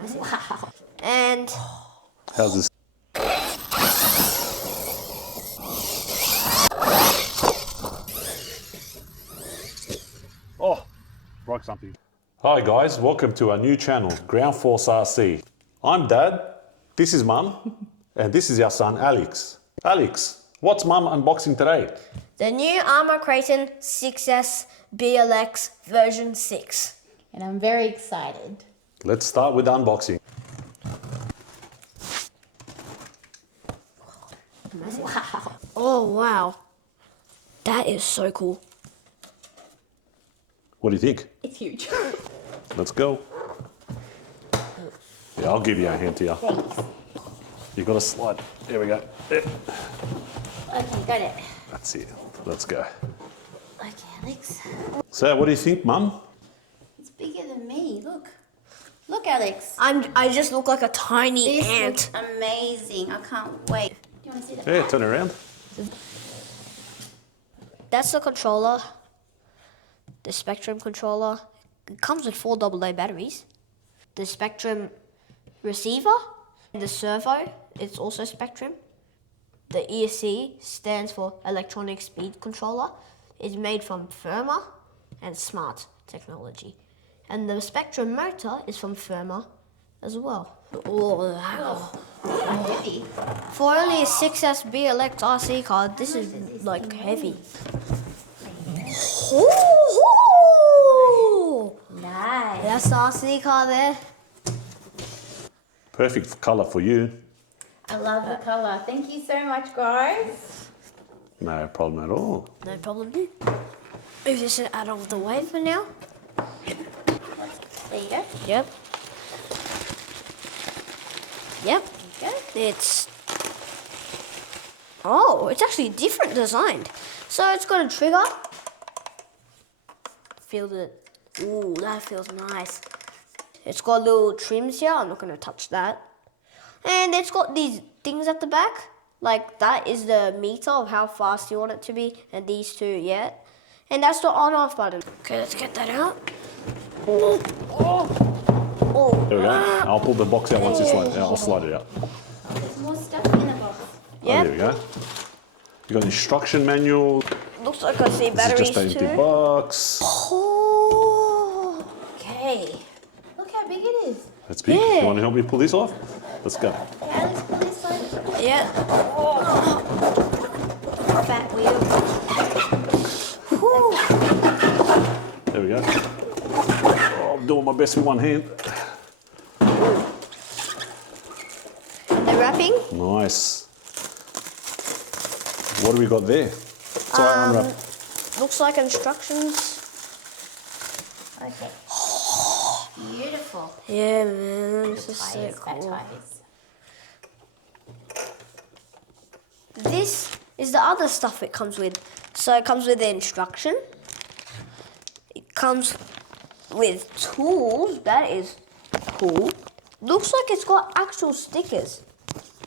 Wow. And How's this? Oh, broke something. Hi guys, welcome to our new channel, Ground Force RC. I'm Dad, this is Mum, and this is our son Alex. Alex, what's Mum unboxing today? the new ARRMA Kraton 6S BLX version 6. And I'm very excited. Let's start with unboxing. Wow. Oh, wow. That is so cool. What do you think? It's huge. Let's go. Yeah, I'll give you a hand here. Thanks. You got to slide. There we go. There. Okay, got it. That's it. Let's go. Okay, Alex. So, what do you think, Mum? It's bigger than me. Look. Look, Alex. I just look like a tiny This ant. looks amazing. I can't wait. Do you want to see that? Yeah, turn around. That's the controller. The Spectrum controller. It comes with 4 AA batteries. The Spectrum receiver. The servo, it's also Spectrum. The ESC stands for Electronic Speed Controller. It's made from firma and smart technology. And the Spectrum motor is from firma as well. Oh, wow. Heavy. For only a 6S BLX RC car, this is like heavy. Ooh, Nice. that's the RC car there. Perfect colour for you. I love the color. Thank you so much, guys. No problem at all. No problem, dude. Move this out of the way for now. There you go. Yep. Yep. There you go. It's... Oh, it's actually different designed. So it's got a trigger. Feel the... Ooh, that feels nice. It's got little trims here. I'm not going to touch that. And it's got these things at the back. Like, that is the meter of how fast you want it to be. And these two, yeah. And that's the on-off button. Okay, let's get that out. Oh, oh, oh. There we go. I'll pull the box out once you slide it out. I'll slide it out. There's more stuff in the box. Oh, Yep. there we go. You got an instruction manual. Looks like I see This is batteries just an empty too. box. Oh, Okay. Look how big it is. That's big. Yeah. You want to help me pull this off? Let's go. Okay, Alex, pull this side. yeah. Fat wheel. Whew. There we go. Oh, I'm doing my best with one hand. The wrapping. Nice. What do we got there? Sorry, unwrap. Looks like instructions. Okay. Beautiful. Yeah, man. This is so Tires, fat cool. tires. This is the other stuff it comes with. So it comes with the instruction. It comes with tools. That is cool. Looks like it's got actual stickers.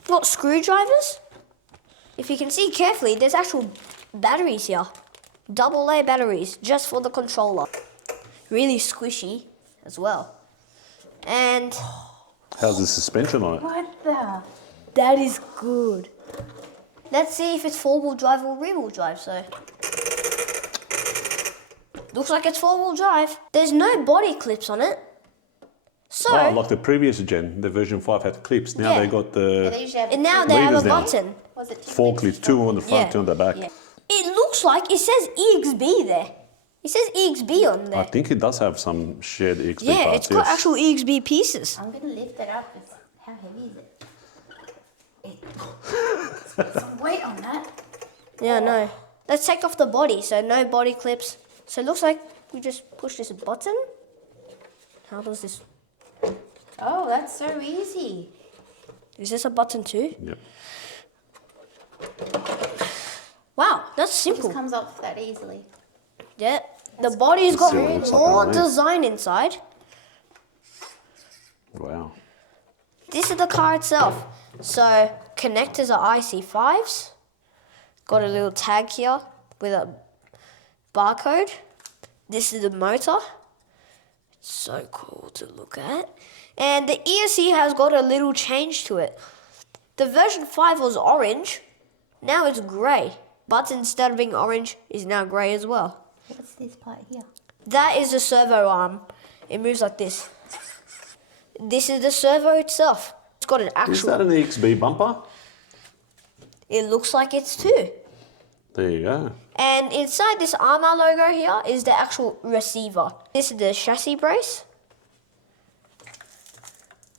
Got screwdrivers. If you can see carefully, there's actual batteries here. AA batteries just for the controller. Really squishy as well. And How's the suspension on it? What the? that is good. Let's see if it's 4-wheel drive or rear-wheel drive, so. Looks like it's 4-wheel drive. There's no body clips on it. So, Oh, like the previous gen, the version 5 had clips. Now Yeah. they got They the usually have and now they have a Levers now. button. Was it 4 clips, 2 on the front, Yeah. 2 on the back. Yeah. It looks like it says EXB there. It says EXB on I there. think it does have some shared EXP Yeah, parts. it's got yes. actual EXB pieces. I'm gonna lift it up. How heavy is it? Some weight on that. Yeah, no. Let's take off the body, so no body clips. So it looks like we just push this button. How does this... Oh, that's so easy. Is this a button too? Yep. Wow, that's It simple. just comes off that easily. Yeah, the body's got See what it looks like more underneath. design inside. Wow. This is the car itself. So connectors are IC5s. Got a little tag here with a barcode. This is the motor. So cool to look at. And the ESC has got a little change to it. The version 5 was orange, now it's grey. But instead of being orange, it's now grey as well. What's this part here? That is the servo arm. It moves like this. This is the servo itself. It's got an actual... Is that an EXB bumper? It looks like it's too. There you go. And inside this ARRMA logo here is the actual receiver. This is the chassis brace.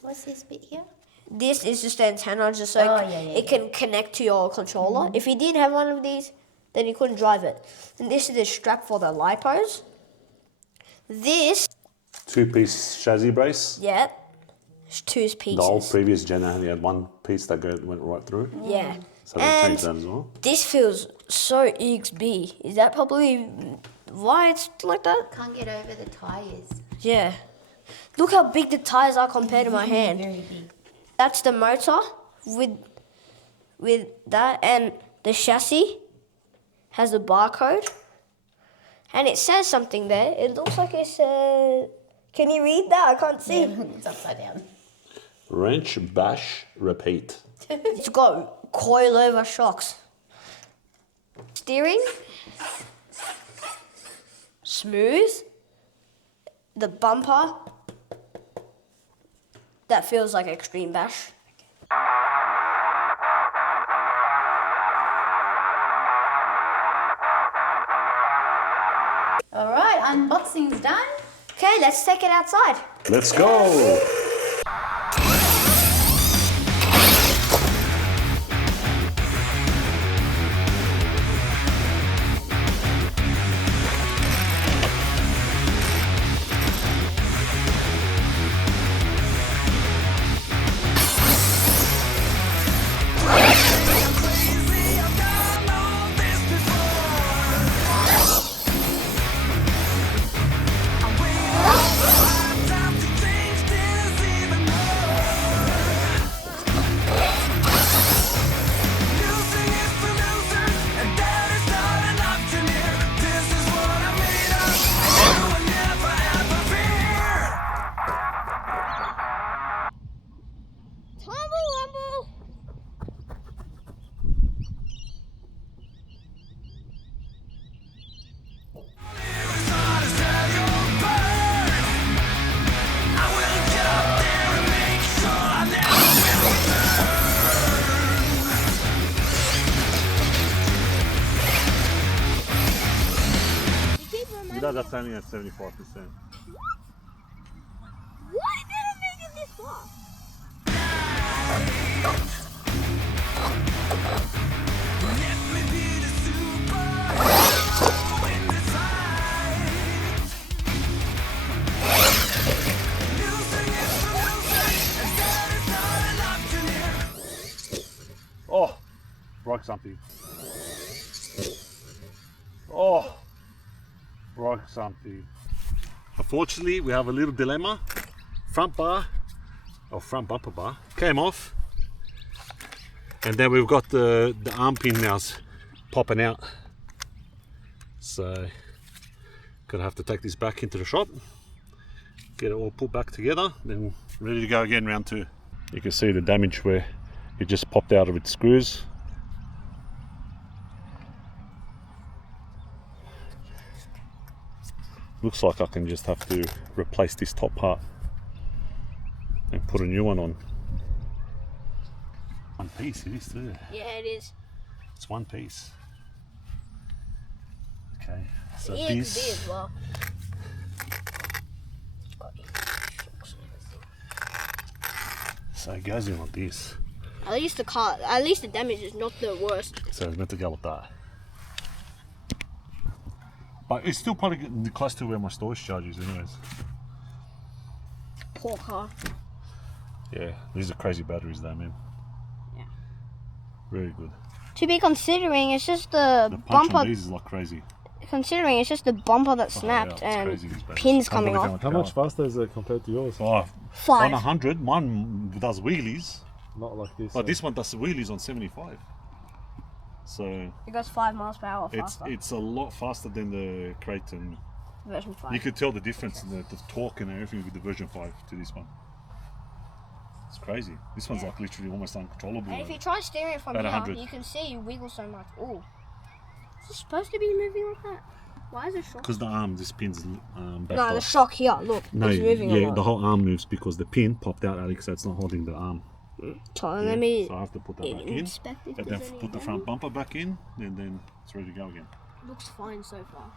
What's this bit here? This is just the antenna, just so it can connect to your controller. If you didn't have one of these, then you couldn't drive it. And this is the strap for the lipos. This, 2-piece chassis brace. yeah, it's 2 pieces. The old previous gen only had 1 piece that went right through. Yeah. So they And changed that as well. this feels so EXB. Is that probably why it's like that? Can't get over the tyres. Yeah. Look how big the tires are compared to my hand. Very big. That's the motor with that, and the chassis has a barcode, and it says something there. It looks like it says. Can you read that? I can't see. It's upside down. Wrench, bash, repeat. It's got coilover shocks. Steering, smooth. The bumper, that feels like extreme bash. All right, unboxing's done. Okay, let's take it outside. Let's go! That's only at 75%. What? Did it make it this far? Oh, broke something. Oh, broke something. Unfortunately, we have a little dilemma. Front bumper bar came off, and then we've got the arm pin now popping out. So, gonna have to take this back into the shop, get it all put back together, then ready to go again round 2. You can see the damage where it just popped out of its screws. Looks like I can just have to replace this top part and put a new one on. One piece it is too. Yeah, it is. It's one piece. Okay, so EXB this. as well. So it goes in like this. At least the damage is not the worst. So it's meant to go with that. But it's still probably getting close to where my storage charge is anyways. Poor car. Yeah, these are crazy batteries though, man. Yeah. Very good. To be considering, it's just the punch bumper. on these is like crazy. Considering it's just the bumper that snapped yeah, it's and crazy, these batteries. pins Can't coming believe off. how How much faster is it compared to yours? Oh, 5. on 100, mine does wheelies. Not like this. But this one does wheelies on 75. So It goes 5 miles per hour faster. it's a lot faster than the Kraton. version 5. You could tell the difference in the torque and everything with the version 5 to this one. It's crazy. This one's like literally almost uncontrollable. And if you try steering it from About here, 100. you can see you wiggle so much. Oh, is it supposed to be moving like that? Why is it shock? Because the arm, this pin's backed No, the off. shock here. Look, No, it's moving a yeah, lot. the whole arm moves because the pin popped out, Alex, so it's not holding the arm. So Yeah, let me so I have to put that back in. inspect if And there's then any put the front bumper back in, and then it's ready to go again. Looks fine so far.